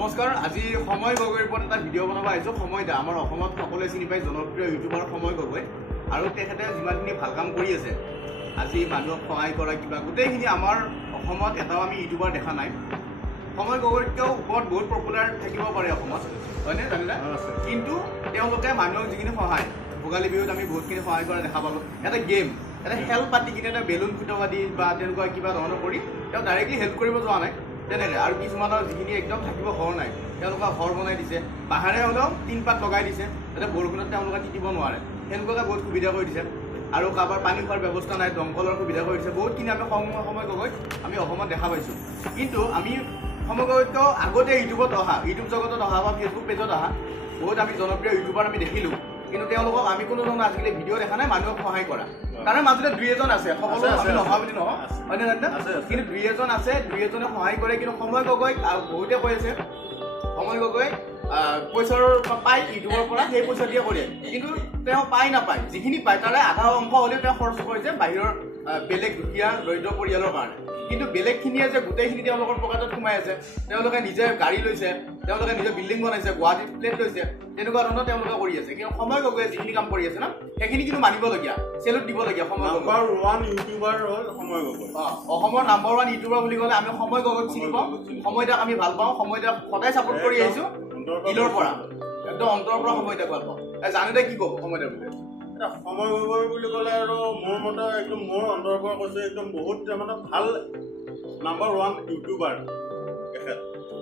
নমস্কাৰ আজি সময় গগৈৰ ওপৰত এটা ভিডিঅ' বনাব আহিছোঁ সময় দা আমাৰ অসমত সকলোৱে চিনি পায় জনপ্ৰিয় ইউটিউবাৰ সময় গগৈ আৰু তেখেতে যিমানখিনি ভাল কাম কৰি আছে আজি মানুহক সহায় কৰা কিবা গোটেইখিনি আমাৰ অসমত এটাও আমি ইউটিউবাৰ দেখা নাই সময় গগৈতকৈও ওপৰত বহুত পপুলাৰ থাকিব পাৰে অসমত হয়নে জানিলা কিন্তু তেওঁলোকে মানুহক যিখিনি সহায় ভোগালী বিহুত আমি বহুতখিনি সহায় কৰা দেখা পালোঁ এটা গেম এটা হেল্প পাতি কিনে এটা বেলুন ফুটাব দি বা তেনেকুৱা কিবা ধৰণৰ কৰি তেওঁ ডাইৰেক্টলি হেল্প কৰিব যোৱা নাই তেনেকৈ আৰু কিছুমানৰ যিখিনি একদম থাকিব ঘৰ নাই তেওঁলোকে ঘৰ বনাই দিছে পাহাৰে হ'লেও টিনপাত লগাই দিছে যাতে বৰষুণত তেওঁলোকে তিতিব নোৱাৰে সেনেকুৱাকৈ বহুত সুবিধা কৰি দিছে আৰু কাৰোবাৰ পানী খোৱাৰ ব্যৱস্থা নাই দমকলৰ সুবিধা কৰি দিছে বহুতখিনি আমি সময় গগৈক আমি অসমত দেখা পাইছোঁ কিন্তু আমি সময় গগৈতকৈও আগতে ইউটিউবত অহা ইউটিউব জগতত অহা বা ফেচবুক পেজত অহা বহুত আমি জনপ্ৰিয় ইউটিউবাৰ আমি দেখিলোঁ কিন্তু তেওঁলোকক আমি কোনো ধৰণৰ আজিকালি ভিডিঅ' দেখা নাই মানুহক সহায় কৰা তাৰে মাজতে দুই এজন আছে সকলো আমি নহোৱা বুলি নহয় হয়নে জানে কিন্তু দুই এজন আছে দুই এজনে সহায় কৰে কিন্তু সময় গগৈক বহুতে কৈ আছে সময় গগৈ পইচাৰ পায় ইউটিউবৰ পৰা সেই পইচা দিয়ে কৰে কিন্তু তেওঁ পায় নাপায় যিখিনি পায় তাৰে আধা অংশ হ'লেও তেওঁ খৰচ কৰিছে বাহিৰৰ বেলেগ দুখীয়া দৰিদ্ৰ পৰিয়ালৰ কাৰণে কিন্তু বেলেগখিনিয়ে যে গোটেইখিনি তেওঁলোকৰ পকেটত সোমাই আছে তেওঁলোকে নিজে গাড়ী লৈছে তেওঁলোকে নিজে বিল্ডিং বনাইছে গুৱাহাটীত ফ্লেট লৈছে তেনেকুৱা ধৰণৰ তেওঁলোকে কৰি আছে কিন্তু সময় গগৈয়ে যিখিনি কাম কৰি আছে ন সেইখিনি কিন্তু মানিবলগীয়া চেলুট দিবলগীয়া সময় নাম্বাৰ 1 ইউটিউবাৰ হ'ল সময় গগৈ অসমৰ নাম্বাৰ 1 ইউটিউবাৰ বুলি ক'লে আমি সময় গগৈক চিনি পাওঁ সময়দাক আমি ভাল পাওঁ সময়দাক সদায় ছাপোৰ্ট কৰি আহিছোঁ দিলৰ পৰা একদম অন্তৰৰ পৰা সময়দাক ভাল পাওঁ জানোতে কি ক'ব সময়দাৰ বুলি সময় গগৈ বুলি ক'লে আৰু মোৰ মতে একদম মোৰ অন্তৰৰ পৰা কৈছোঁ একদম বহুত মানে ভাল নাম্বাৰ 1 ইউটিউবাৰ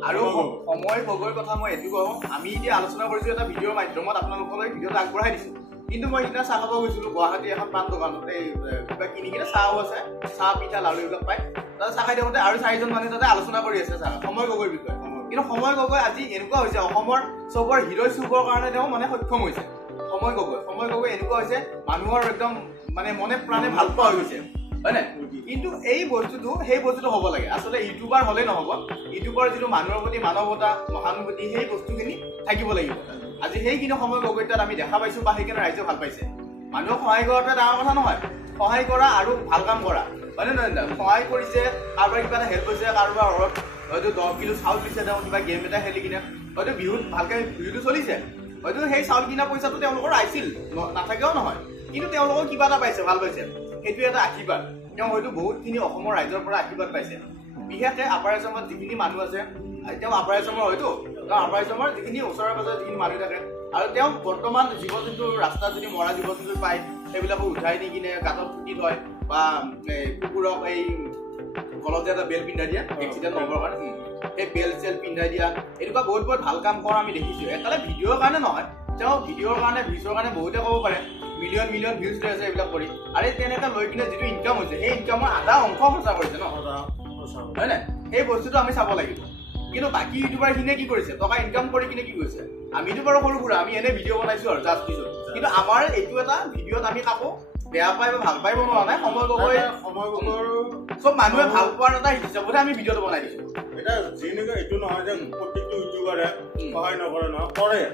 আৰু সময় গগৈৰ কথা মই এইটো কওঁ আমি এতিয়া আলোচনা কৰিছোঁ এটা ভিডিঅ'ৰ মাধ্যমত আপোনালোকলৈ ভিডিঅ'টো আগবঢ়াই দিছোঁ কিন্তু মই সিদিনা চাহ খাব গৈছিলোঁ গুৱাহাটী এখন পাণ দোকানত এই কিবা কিনি কিনে চাহো আছে চাহ পিঠা লাড়ু এইবিলাক পায় তাতে চাহ খাই থাকোঁতে আৰু 4জন মানুহে তাতে আলোচনা কৰি আছে চাহ সময় গগৈৰ বিষয়ে কিন্তু সময় গগৈ আজি এনেকুৱা হৈছে অসমৰ চবৰ হিৰ'ই চুবৰ কাৰণে তেওঁ মানে সক্ষম হৈছে সময় গগৈ এনেকুৱা হৈছে মানুহৰ একদম মানে মনে প্ৰাণে ভাল পোৱা হৈ গৈছে হয়নে কিন্তু এই বস্তুটো সেই বস্তুটো হ'ব লাগে আচলতে ইউটিউবাৰ হ'লেই নহ'ব ইউটিউবৰ যিটো মানুহৰ প্ৰতি মানৱতা সহানুভূতি সেই বস্তুখিনি থাকিব লাগিব আজি সেইখিনি সময় গগৈ তাত আমি দেখা পাইছোঁ বা সেইকাৰণে ৰাইজে ভাল পাইছে মানুহক সহায় কৰাটোৱে ডাঙৰ কথা নহয় সহায় কৰা আৰু ভাল কাম কৰা হয়নে নহয় সহায় কৰিছে কাৰোবাৰ কিবা এটা হেল্প হৈছে কাৰোবাৰ ঘৰত হয়তো 10 কিলো চাউল দিছে তেওঁ কিবা গেম এটা খেলি কিনে হয়তো বিহুত ভালকৈ বিহুটো চলিছে হয়তো সেই চাউল কিনা পইচাটো তেওঁলোকৰ আহিছিল নাথাকেও নহয় কিন্তু তেওঁলোকৰ কিবা এটা পাইছে ভাল পাইছে সেইটো এটা আশীৰ্বাদ তেওঁ হয়তো বহুতখিনি অসমৰ ৰাইজৰ পৰা আশীৰ্বাদ পাইছে বিশেষকৈ আপাৰ আছামত যিখিনি মানুহ আছে তেওঁ আপাৰ আছামৰ হয়তো তেওঁ আপাৰ আছামৰ যিখিনি ওচৰে পাজৰে যিখিনি মানুহ থাকে আৰু তেওঁ বৰ্তমান জীৱ জন্তু ৰাস্তাত যদি মৰা জীৱ জন্তু পায় সেইবিলাকো উঠাই নি কিনে গাঁতত পুতি থয় বা কুকুৰক এই গলত যে এটা বেল পিন্ধাই দিয়া এক্সিডেণ্ট নহ'বৰ কাৰণে সেই বেল চেল পিন্ধাই দিয়া এনেকুৱা বহুত ভাল কাম কৰা আমি দেখিছোঁ একালে ভিডিঅ'ৰ কাৰণে নহয় তেওঁ ভিডিঅ'ৰ কাৰণে ভিউজৰ কাৰণে বহুতে ক'ব পাৰে মিলিয়ন ভিউজ লৈ আছে এইবিলাক কৰি আৰু তেনেকৈ লৈ কিনে যিটো ইনকাম হৈছে সেই ইনকামৰ আধা অংশ খৰচা কৰিছে ন হয় নাই সেই বস্তুটো আমি চাব লাগিব কিন্তু বাকী ইউটিউবাৰখিনিয়ে কি কৰিছে টকা ইনকাম কৰি কিনে কি কৰিছে আমিতো বাৰু সৰু সুৰা আমি এনেই ভিডিঅ' বনাইছোঁ আৰু জাষ্ট দিছোঁ কিন্তু আমাৰ এইটো এটা ভিডিঅ'ত আমি কাকো বেয়া পাই বা ভাল পাই বনোৱা নাই সময় গগৈ চব মানুহে ভাল পোৱাৰ এটা হিচাপতে আমি ভিডিঅ'টো বনাই দিছোঁ এটা যেনেকৈ এইটো নহয় যে প্ৰত্যেকটো ইউটিউবাৰে সহায় নকৰে নহয়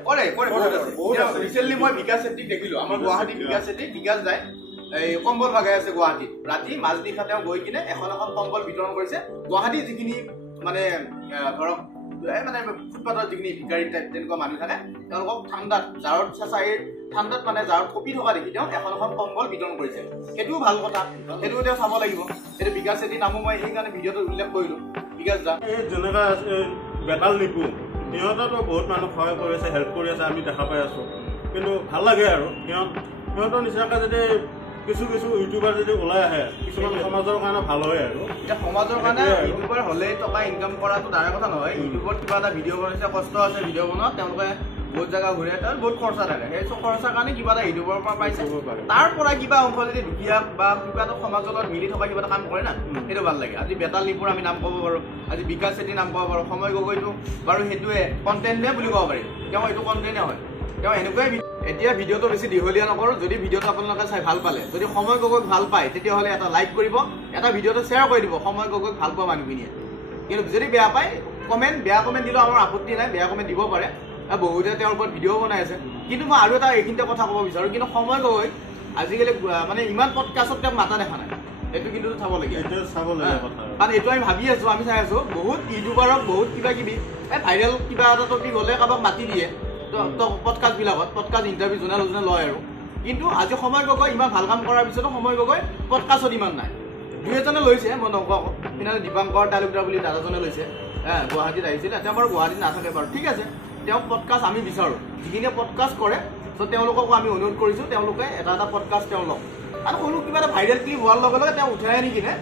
কৰে বহুত আছে ৰিচেণ্টলি মই বিকাশ চেত্ৰীক দেখিলোঁ আমাৰ গুৱাহাটী বিকাশ যায় এই কম্বল ভাগাই আছে গুৱাহাটীত ৰাতি মাজনিশা তেওঁ গৈ কিনে এখন কম্বল বিতৰণ কৰিছে গুৱাহাটীৰ যিখিনি মানে ধৰক মানে ফুটপাথৰ যিখিনি ভিকাৰী টাইপ তেনেকুৱা মানুহ থাকে তেওঁলোকক ঠাণ্ডাত জাৰত চেঁচাই ঠাণ্ডাত মানে জাৰত কপি থকা দেখি তেওঁ এখন কম্বল বিতৰণ কৰিছে সেইটোও ভাল কথা সেইটোও তেওঁ চাব লাগিব সেইটো বিকাশ চেত্ৰীৰ নামো মই সেইকাৰণে ভিডিঅ'টো উল্লেখ কৰিলোঁ বিকাশ দা এই যেনেকৈ বেতাল নিপু সিহঁতেতো বহুত মানুহ সহায় কৰি আছে হেল্প কৰি আছে আমি দেখা পাই আছোঁ কিন্তু ভাল লাগে আৰু সিহঁতৰ নিচিনাকৈ যদি কিছু ইউটিউবাৰ যদি ওলাই আহে কিছুমান সমাজৰ কাৰণে ভাল হয় আৰু এতিয়া সমাজৰ কাৰণে ইউটিউবাৰ হ'লে টকা ইনকাম কৰাটো ডাঙৰ কথা নহয় ইউটিউবত কিবা এটা ভিডিঅ' বনাইছে কষ্ট আছে ভিডিঅ' বনোৱা তেওঁলোকে বহুত জেগা ঘূৰে তাত বহুত খৰচা থাকে সেই খৰচাৰ কাৰণে কিবা এটা ইউটিউবৰ পৰা পাইছে তাৰ পৰা কিবা অংশ যদি দুখীয়া বা কিবা এটা সমাজৰ লগত মিলি থকা কিবা এটা কাম কৰে না সেইটো ভাল লাগে আজি বেতাল নিপুৰ আমি নাম ক'ব পাৰোঁ আজি বিকাশ চেত্ৰী নাম ক'ব পাৰোঁ সময় গগৈটো বাৰু সেইটোৱে কণ্টেণ্টে বুলি ক'ব পাৰি তেওঁ এইটো কণ্টেণ্টে হয় তেওঁ এনেকুৱাই এতিয়া ভিডিঅ'টো বেছি দীঘলীয়া নকৰোঁ যদি ভিডিঅ'টো আপোনালোকে চাই ভাল পালে যদি সময় গগৈক ভাল পায় তেতিয়াহ'লে এটা লাইক কৰিব এটা ভিডিঅ'টো শ্বেয়াৰ কৰি দিব সময় গগৈক ভাল পোৱা মানুহখিনিয়ে কিন্তু যদি বেয়া পায় বেয়া কমেণ্ট দিলেও আমাৰ আপত্তি নাই বেয়া কমেণ্ট দিব পাৰে বহুতে তেওঁৰ ওপৰত ভিডিঅ' বনাই আছে কিন্তু মই আৰু এটা এইখিনিতে কথা ক'ব বিচাৰোঁ কিন্তু সময় গগৈ আজিকালি মানে ইমান পডকাষ্টত তেওঁক মাতা দেখা নাই এইটো কিন্তু চাবলগীয়া, এইটো চাবলগীয়া কথা। কাৰণ এইটো আমি ভাবি আছো, আমি চাই আছো বহুত ইউটিউবাৰক বহুত কিবা কিবি ভাইৰেল কিবা এটা টপিক হ'লে কাৰোবাক মাতি দিয়ে পডকাষ্টবিলাকত, পডকাষ্ট ইণ্টাৰভিউ যোনে লয় আৰু। কিন্তু আজি সময় গগৈ ইমান ভাল কাম কৰাৰ পিছতো সময় গগৈ পডকাষ্টত ইমান নাই। দুই এজনে লৈছে, মই নকওঁ আকৌ, সেইদিনা দীপাংকৰ তালুকদাৰ বুলি দাদাজনে লৈছে, গুৱাহাটীত আহিছিলে। তেওঁ বাৰু গুৱাহাটীত নাথাকে বাৰু, ঠিক আছে। তেওঁ পডকাষ্ট আমি বিচাৰোঁ, যিখিনিয়ে পডকাষ্ট কৰে চ' তেওঁলোককো আমি অনুৰোধ কৰিছোঁ তেওঁলোকে এটা পডকাষ্ট তেওঁ লওক। আৰু সৰু কিবা এটা ভাইৰেল ক্লিপ হোৱাৰ লগে লগে তেওঁ উঠাই আনি কিনে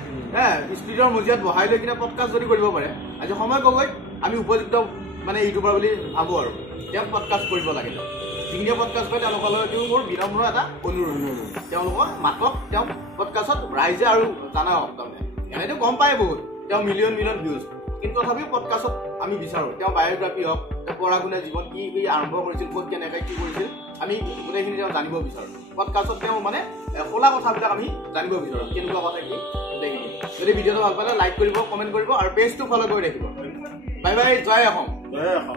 স্পীডৰ মজিয়াত বহাই লৈ কিনে পডকাষ্ট যদি কৰিব পাৰে, আজি সময় গগৈ আমি উপযুক্ত মানে ইউটিউবাৰ বুলি ভাবোঁ আৰু তেওঁ পডকাষ্ট কৰিব লাগে। যিখিনিয়ে পডকাষ্ট কৰে তেওঁলোকলৈও মোৰ বিনম্ৰ এটা অনুৰোধ, তেওঁলোকক মাতক, তেওঁ পডকাষ্টত ৰাইজে আৰু জানাওক। তাৰমানে এনেইতো গম পায় বহুত তেওঁ মিলিয়ন ভিউজ, কিন্তু তথাপিও পডকাষ্টত আমি বিচাৰোঁ তেওঁ বায়'গ্ৰাফি হওক, তেওঁ পঢ়া শুনা জীৱন কি আৰম্ভ কৰিছিল, ক'ত কেনেকৈ কি কৰিছিল, আমি গোটেইখিনি তেওঁ জানিব বিচাৰোঁ। পডকাষ্টত তেওঁ মানে খোলা কথাবিলাক আমি জানিব বিচাৰোঁ, কেনেকুৱা কথা কি গোটেইখিনি। যদি ভিডিঅ'টো ভাল পালে লাইক কৰিব, কমেণ্ট কৰিব আৰু পেজটো ফ'ল' কৰি ৰাখিব। বাই বাই, জয় অসম। জয় অসম।